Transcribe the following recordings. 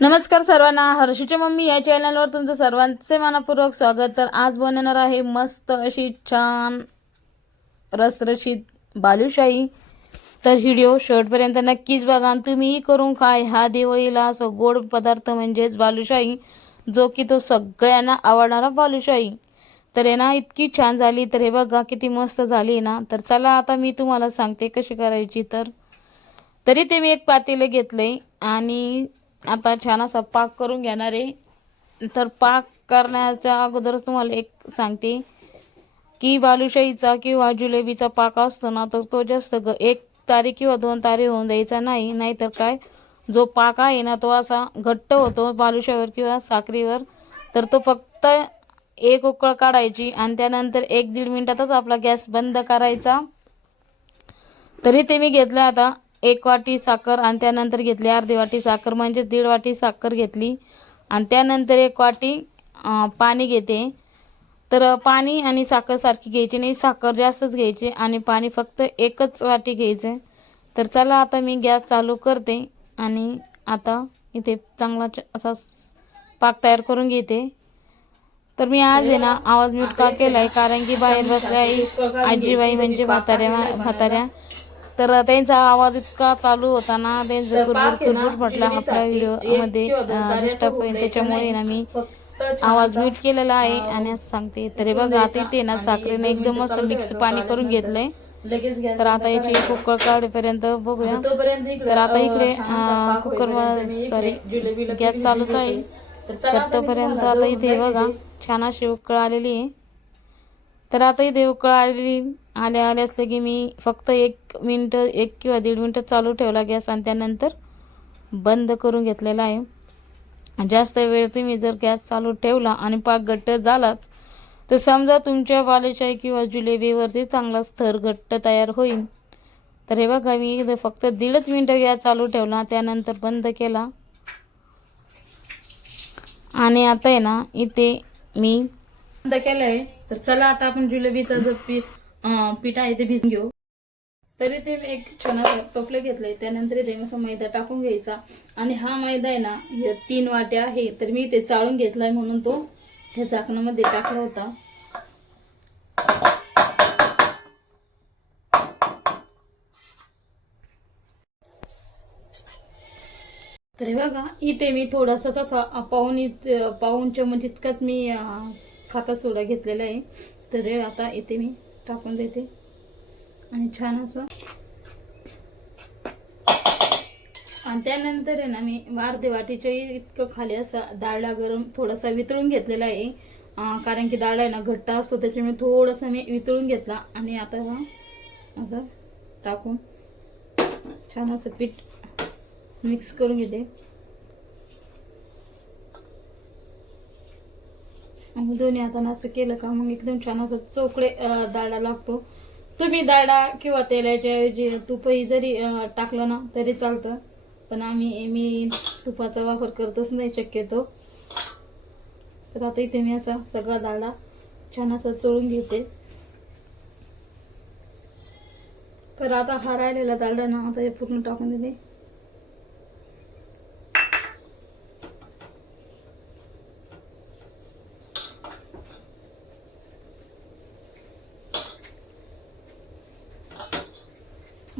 नमस्कार सर्वांना हर्षीची मम्मी या चॅनलवर तुमचं सर्वांचे मनापूर्वक स्वागत. तर आज बनवणार आहे मस्त अशी छान रसरशीत बालुशाही. तर व्हिडिओ शेवटपर्यंत नक्कीच बघा आणि तुम्हीही करून खाय. हा दिवाळीला असं गोड पदार्थ म्हणजेच बालुशाही जो की तो सगळ्यांना आवडणारा बालुशाही. तर हे ना इतकी छान झाली. तर हे बघा किती मस्त झाली ना. तर चला आता मी तुम्हाला सांगते कशी करायची. तर तरी ते मी एक पातेलं घेतले आणि आता छान असा पाक करून घेणार आहे. तर पाक करण्याच्या अगोदरच तुम्हाला एक सांगते. की बालुशाहीचा किंवा जुलेबीचा पाक असतो ना तर तो जास्त ग एक तारीख किंवा दोन तारीख होऊन द्यायचा नाही नाहीतर काय? जो पाक आहे ना तो असा घट्ट होतो बालुशावर किंवा साखरीवर. तर तो फक्त एक उकळ काढायची आणि त्यानंतर एक दीड मिनिटातच आपला गॅस बंद करायचा. तरी ते मी घेतलं आता. एक वाटी साखर आणि त्यानंतर घेतली अर्धी वाटी साखर म्हणजे दीड वाटी साखर घेतली. आणि त्यानंतर एक वाटी पाणी घेते. तर पाणी आणि साखर सारखी घ्यायची नाही. साखर जास्तच घ्यायची आणि पाणी फक्त एकच वाटी घ्यायचं. तर चला आता मी गॅस चालू करते आणि आता इथे चांगला च- असा पाक तयार करून घेते. तर मी आज आहे ना आवाज म्यूट का केला आहे कारण की बाहेर बसल्या. आहे आजीबाई म्हणजे म्हाताऱ्या म्हाताऱ्या. तर त्यांचा आवाज इतका चालू होता ना त्यांचं गुरगुर गुरगुर म्हटलं आपल्या व्हिडिओमध्ये डिस्टर्ब होईल त्याच्यामुळे ना मी आवाज म्यूट केलेला आहे आणि असं सांगते. तर बघा आता इथे ना साखरेने एकदम मस्त मिक्स पाणी करून घेतलंय. तर आता याची कुकर काढेपर्यंत बघूया. तर आता इकडे कुकर सॉरी गॅस चालूच. आहे. तर तोपर्यंत आता इथे बघा. छान अशी उकळ आलेली आहे. तर आता इथे उकळ आलेली आले आले असले की मी फक्त एक मिनटं एक किंवा दीड मिनटं चालू ठेवला गॅस आणि त्यानंतर बंद करून घेतलेला आहे. जास्त वेळ तुम्ही जर गॅस चालू ठेवला आणि पाक घट्ट झालाच तर समजा तुमच्या बालेशाही किंवा जुलेबीवरती चांगला स्तर घट्ट तयार होईल. तर हे बघा मी फक्त दीडच मिनटं गॅस चालू ठेवला त्यानंतर बंद केला. आणि आता आहे ना इथे मी बंद केलं आहे तर चला आता आपण जुलेबीचा जो पीठ पीठ आहे ते भिजून घेऊ. तरी ते मी एक छान टोपलं घेतलंय त्यानंतर इथे असा मैदा टाकून घ्यायचा. आणि हा मैदा आहे ना या तीन वाट्या आहे तर मी ते चाळून घेतलाय म्हणून तो त्या झाकणामध्ये टाकला होता. तर हे बघा इथे मी थोडासाच असा पाऊन इत पाऊन चमच इतकाच मी खाता सोडा घेतलेला आहे. तर आता इथे मी टाकून देते. आणि छान असं. आणि त्यानंतर आहे ना मी अर्धे वाटीच्या इतकं खाली असा डाळा गरम थोडासा वितळून घेतलेला आहे. कारण की डाळ आहे ना घट्ट असतो त्याच्यामुळे थोडंसं मी वितळून घेतला. आणि आता हा असं टाकून छान असं पीठ मिक्स करून घेते. आणि दोन्ही हाताने असं केलं का मग एकदम छान असं चोकडे दाडा लागतो. तुम्ही दाडा किंवा तेलाच्या ऐवजी तुपही जरी टाकलं ना तरी चालतं. पण आम्ही मी तुपाचा वापर करतच नाही शक्यतो. तर आता इथे मी असा सगळा दाडा छान असा चोळून घेते. तर आता हा राहिलेला दाडा ना आता हे पूर्ण टाकून देते.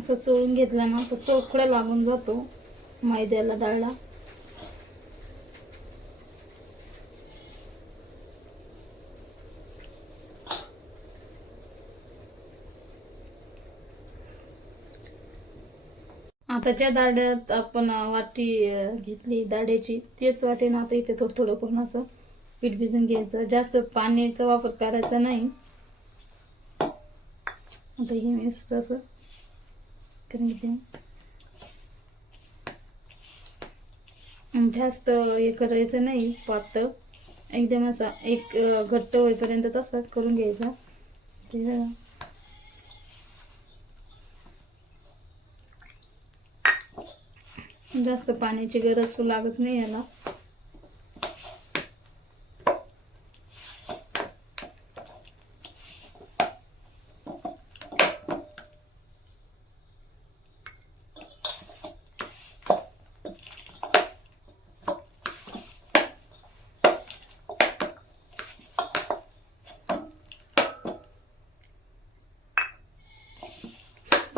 असं चोळून घेतला ना तर चोखडा लागून जातो मैद्याला डाळला आताच्या दाड्यात आपण वाटी घेतली दाड्याची तेच वाटीनं आता इथे थोडं थोडं करून असं पीठ भिजून घ्यायचं. जास्त पाण्याचा वापर करायचा नाही. आता हे मी असं करून घेते जास्त हे करायचं नाही पातळ. एकदम असा एक घट्ट होईपर्यंत तसा करून घ्यायचा. ते जास्त पाण्याची गरज लागत नाही याला.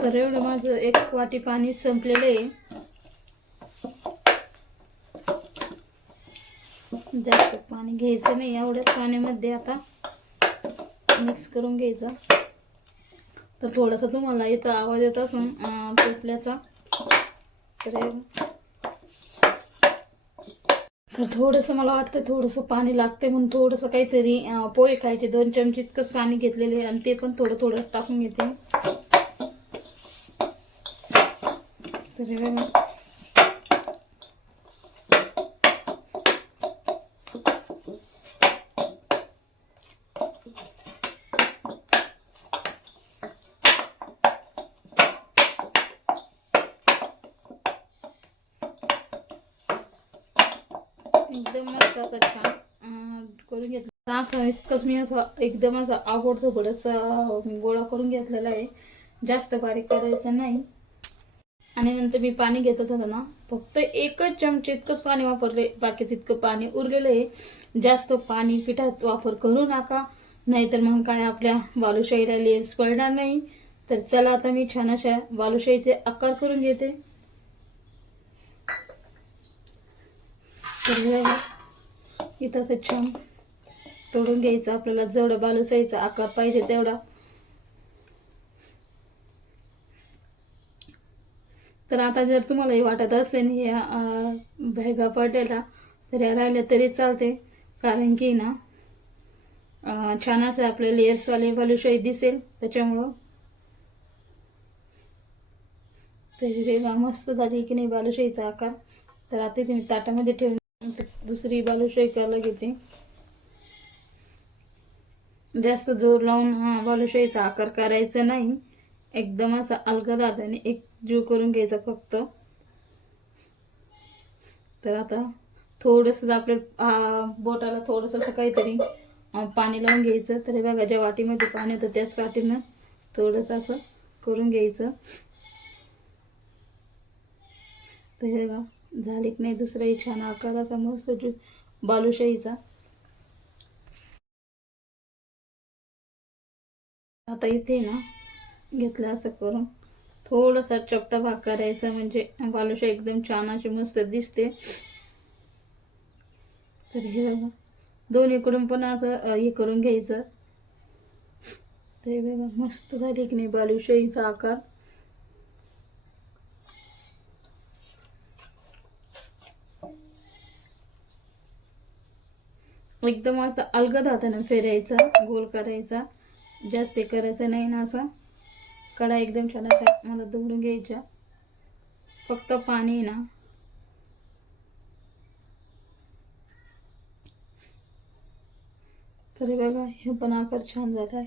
तर एवढं माझं एक वाटी पाणी संपलेलं आहे. जास्त पाणी घ्यायचं नाही एवढ्याच पाण्यामध्ये आता मिक्स करून घ्यायचं. तर थोडंसं तुम्हाला इथं आवाज येत असून टोपल्याचा तर तर थोडंसं मला वाटतं थोडंसं पाणी लागते म्हणून थोडंसं काहीतरी पोहे खायचे. दोन चमचे इतकंच पाणी घेतलेले आहे आणि ते पण थोडं थोडं टाकून घेते. तर हे एकदम मस्त असं छान करून घेतलं. असं इतकंच मी असं एकदम असं आवडतो थोडंच गोळा करून घेतलेला आहे. जास्त बारीक करायचं नाही. आणि नंतर मी पाणी घेत होतं ना फक्त एकच चमचे इतकंच पाणी वापरले. बाकीचं इतकं पाणी उरलेलं आहे. जास्त पाणी पिठाचा वापर करू नका. नाहीतर मग काय आपल्या बालुशाहीला लेअर्स पडणार नाही. तर चला आता मी छान अशा बालुशाहीचे आकार करून घेते. इथं असं छान तोडून घ्यायचं. आपल्याला जेवढं बालुशाहीचा आकार पाहिजे तेवढा. तर आता जर तुम्हालाही वाटत असेल या भेगा पडलेला तर या राहिल्या तरी चालते. कारण की ना छान असं आपल्या लेयर्सवाले बालुशाही दिसेल. त्याच्यामुळं तरी वेगळा मस्त झाली की नाही बालुशाहीचा आकार. तर आता तुम्ही ताटामध्ये ठेवून दुसरी बालुशाही करायला घेते. जास्त जोर लावून हा बालुशाहीचा आकार करायचा नाही. एकदम असा अलगद हाताने एक जीव करून घ्यायचा फक्त. तर आता थोडंसं आपल्या बोटाला थोडंसं असं काहीतरी पाणी लावून घ्यायचं. तर हे बघा ज्या वाटीमध्ये पाणी होतं त्याच वाटीनं थोडंसं असं करून घ्यायचं. तर हे बघा झाली की नाही दुसराही छान आकाराचा मस्त जो बालुशाहीचा. आता इथे ना घेतलं असं करून. थोडासा चपटा भाग करायचा म्हणजे बालुशाही एकदम छान अशी मस्त दिसते. तर हे बघा. दोन्हीकडून पण असं हे करून घ्यायचं. तरी बघा मस्त झाली की नाही बालुशाहीचा आकार. एकदम असं अलगद हाताने फिरायचा गोल करायचा. जास्त करायचं नाही ना असं. कडा एकदम छान अशा मला दुमडून घ्यायच्या. फक्त पाणी ना. तरी बघा हे पण आकार छान झाला आहे.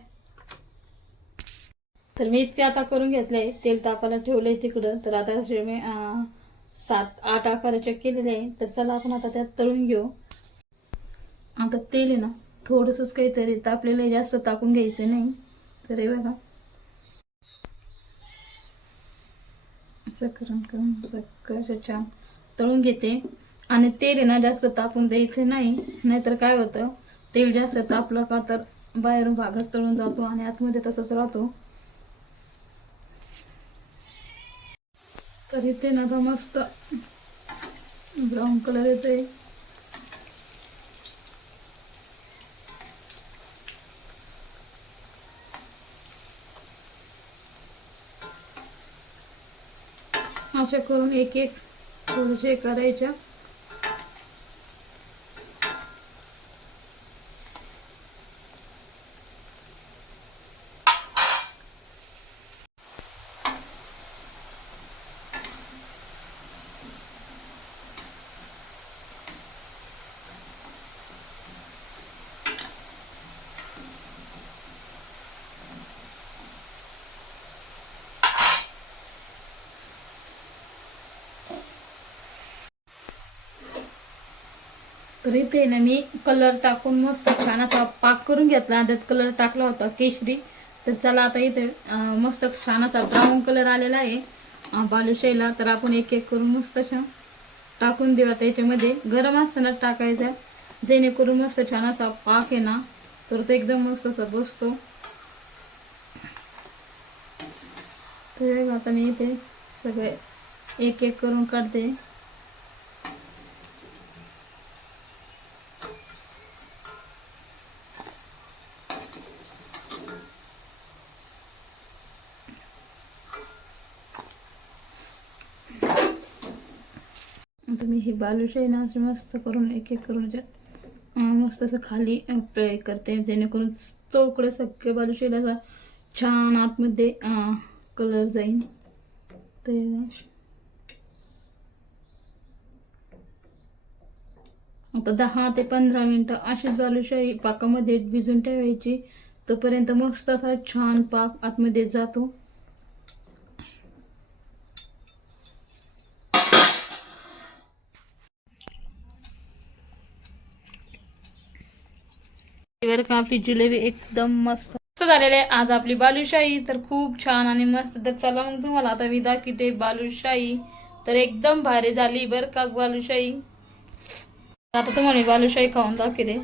तर मी इतके आता करून घेतले तेल तापायला ठेवलंय तिकडं. तर आता मी सात आठ आकाराचे केलेले आहे. तर चला आपण आता त्यात तळून घेऊ. आता तेल आहे ना थोडंसंच काहीतरी तापलेलं आहे, जास्त तापून घ्यायचं नाही. तर हे बघा. असं करून करून छान तळून घेते. आणि तेल आहे ना जास्त तापून द्यायचं नाही. नाहीतर काय होतं तेल जास्त तापलं का तर बाहेरून भागच तळून जातो आणि आतमध्ये तसंच राहतो. तर इथे ना मस्त ब्राऊन कलर येतोय. अशा करून एक एक थोडेसे करायच्या. तर इथे ना मी कलर टाकून मस्त छान असा पाक करून घेतला. त्यात कलर टाकला होता केशरी. तर चला आता इथे मस्त छान असा ब्राऊन कलर आलेला आहे. बालुशाहीला तर आपण एक एक करून मस्त छान टाकून देऊ आता याच्यामध्ये गरम असताना टाकायचा. जेणेकरून मस्त छान असा पाक आहे ना तर तो एकदम मस्त असा बसतो. तर आता मी इथे सगळे एक एक करून काढते. आता मी ही बालुशाही ना असे मस्त करून एक एक करून मस्त असं खाली फ्राय करते. जेणेकरून चौकडे सगळे बालुशाहीला असा छान आतमध्ये कलर जाईल ते आता दहा ते पंधरा मिनटं अशीच बालुशाही पाकामध्ये भिजून ठेवायची. तोपर्यंत मस्त असा छान पाक आतमध्ये जातो. वर का आपली जिलेबी एकदम मस्त. मस्त झालेले आहे. आज आपली बालुशाही. तर खूप छान आणि मस्त. तर चला मग तुम्हाला आता मी दाखवते बालुशाही. तर एकदम भारी झाली बरं का बालुशाही. आता तुम्हाला बालुशाही खाऊन दाखवते.